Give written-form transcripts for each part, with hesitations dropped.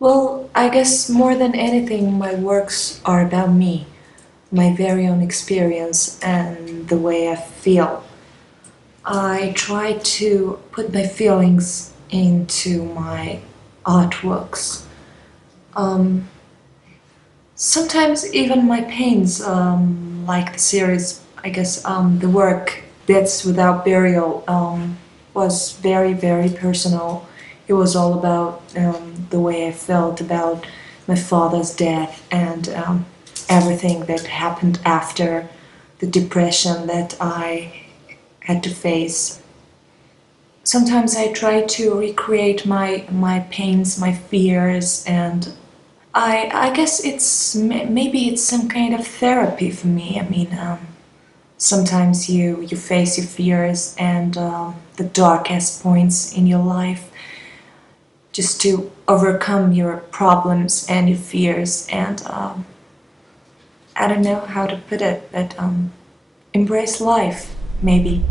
Well, I guess more than anything, my works are about me, my very own experience, and the way I feel. I try to put my feelings into my artworks. Um, Sometimes even my pains, like the series, I guess the work Deaths Without Burial was very, very personal. It was all about the way I felt about my father's death and everything that happened after, the depression that I had to face. Sometimes I try to recreate my pains, my fears, and I guess maybe it's some kind of therapy for me. I mean, sometimes you face your fears and the darkest points in your life just to overcome your problems and your fears. And I don't know how to put it, but embrace life, maybe.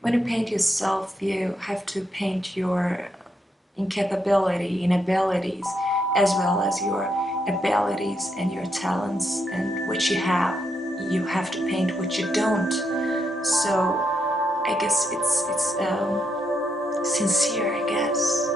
When you paint yourself, you have to paint your inabilities, as well as your abilities and your talents and what you have. You have to paint what you don't. So I guess it's sincere, I guess.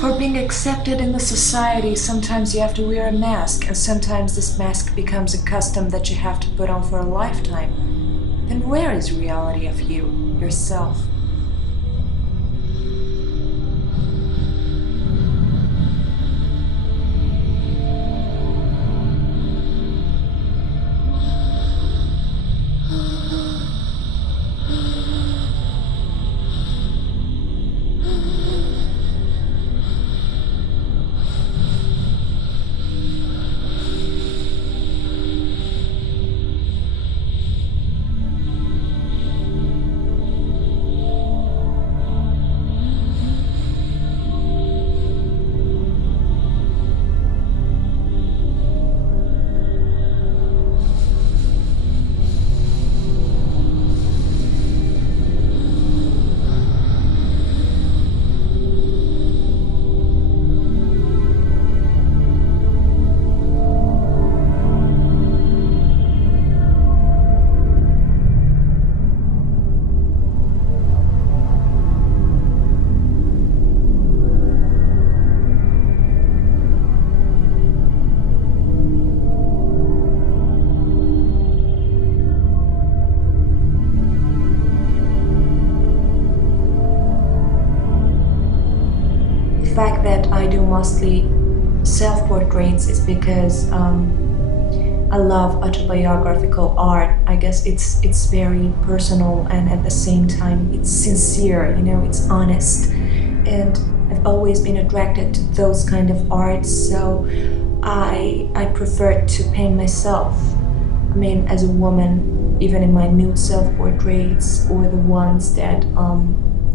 For being accepted in the society, sometimes you have to wear a mask, and sometimes this mask becomes a custom that you have to put on for a lifetime. Then where is reality of you, yourself? fact that I do mostly self-portraits is because I love autobiographical art. I guess it's very personal and at the same time it's sincere, it's honest. And I've always been attracted to those kind of art, so I prefer to paint myself. I mean, as a woman, even in my nude self-portraits or the ones that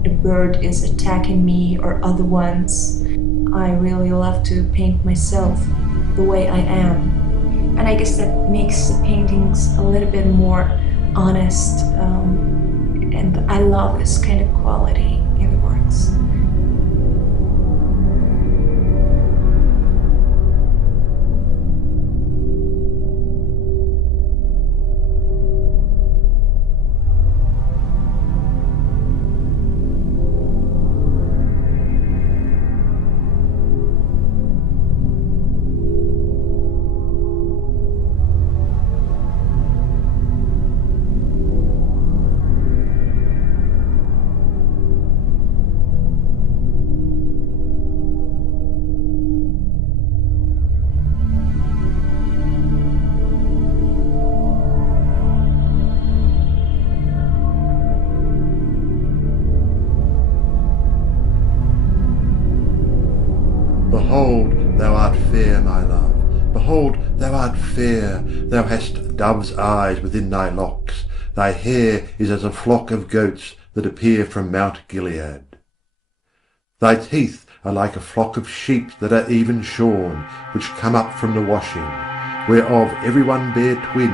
a bird is attacking me or other ones, I really love to paint myself the way I am. And I guess that makes the paintings a little bit more honest, and I love this kind of quality in the works. Behold, thou art fair, my love. Behold, thou art fair. Thou hast dove's eyes within thy locks. Thy hair is as a flock of goats that appear from Mount Gilead. Thy teeth are like a flock of sheep that are even shorn, which come up from the washing, whereof every one bare twins,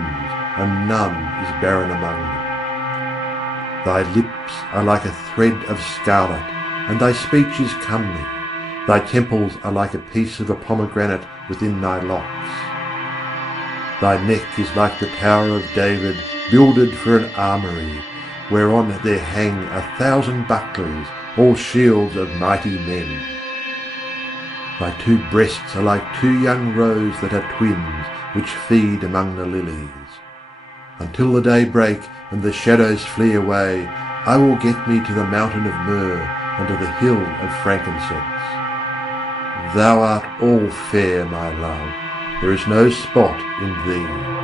and none is barren among them. Thy lips are like a thread of scarlet, and thy speech is comely. Thy temples are like a piece of a pomegranate within thy locks. Thy neck is like the Tower of David, builded for an armoury, whereon there hang 1,000 bucklers, all shields of mighty men. Thy two breasts are like two young roes that are twins, which feed among the lilies. Until the day break and the shadows flee away, I will get me to the mountain of myrrh and to the hill of frankincense. Thou art all fair, my love. There is no spot in thee.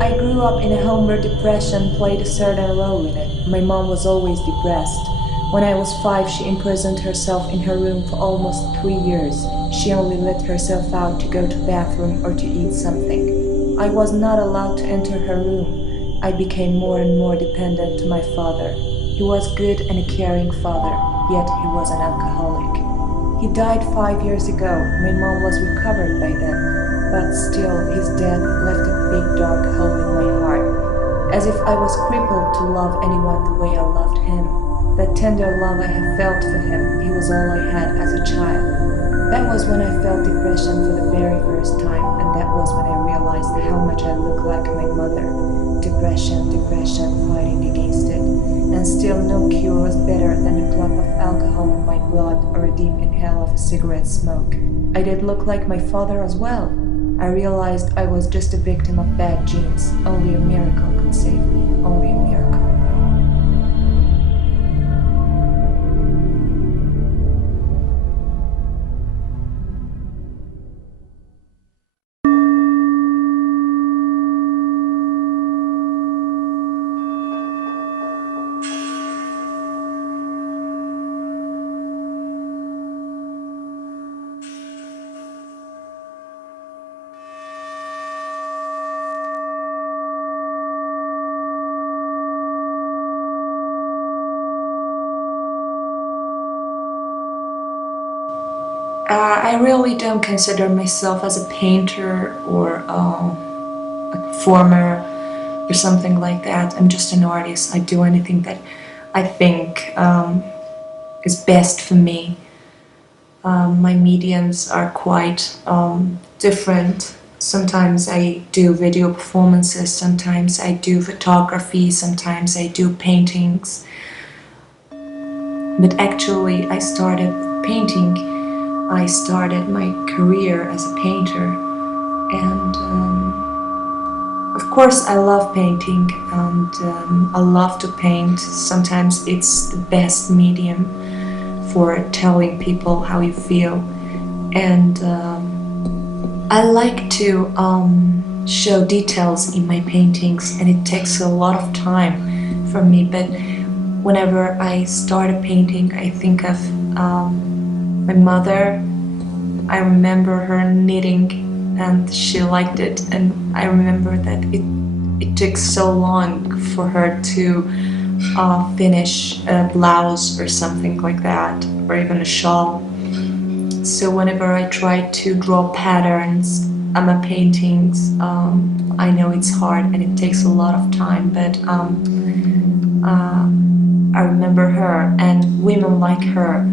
I grew up in a home where depression played a certain role in it. My mom was always depressed. When I was 5, she imprisoned herself in her room for almost 3 years. She only let herself out to go to the bathroom or to eat something. I was not allowed to enter her room. I became more and more dependent to my father. He was good and a caring father, yet he was an alcoholic. He died 5 years ago. My mom was recovered by then, but still his death left a big dark hole in my heart, as if I was crippled to love anyone the way I loved him. That tender love I have felt for him, he was all I had as a child. That was when I felt depression for the very first time, and that was when I realized how much I look like my mother. Depression, fighting against it. And still no cure was better than a drop of alcohol in my blood or a deep inhale of a cigarette smoke. I did look like my father as well. I realized I was just a victim of bad genes. Only a miracle could save me. Only a miracle. I really don't consider myself as a painter or a performer or something like that. I'm just an artist. I do anything that I think is best for me. My mediums are quite different. Sometimes I do video performances, sometimes I do photography, sometimes I do paintings. But actually I started painting. I started my career as a painter, and of course I love painting, and I love to paint. Sometimes it's the best medium for telling people how you feel, and I like to show details in my paintings, and it takes a lot of time for me, but whenever I start a painting I think of my mother. I remember her knitting and she liked it, and I remember that it took so long for her to finish a blouse or something like that, or even a shawl. So whenever I try to draw patterns on my paintings, I know it's hard and it takes a lot of time, but I remember her and women like her,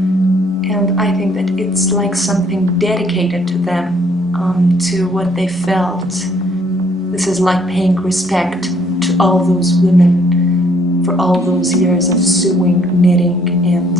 and I think that it's like something dedicated to them, to what they felt. This is like paying respect to all those women for all those years of sewing, knitting, and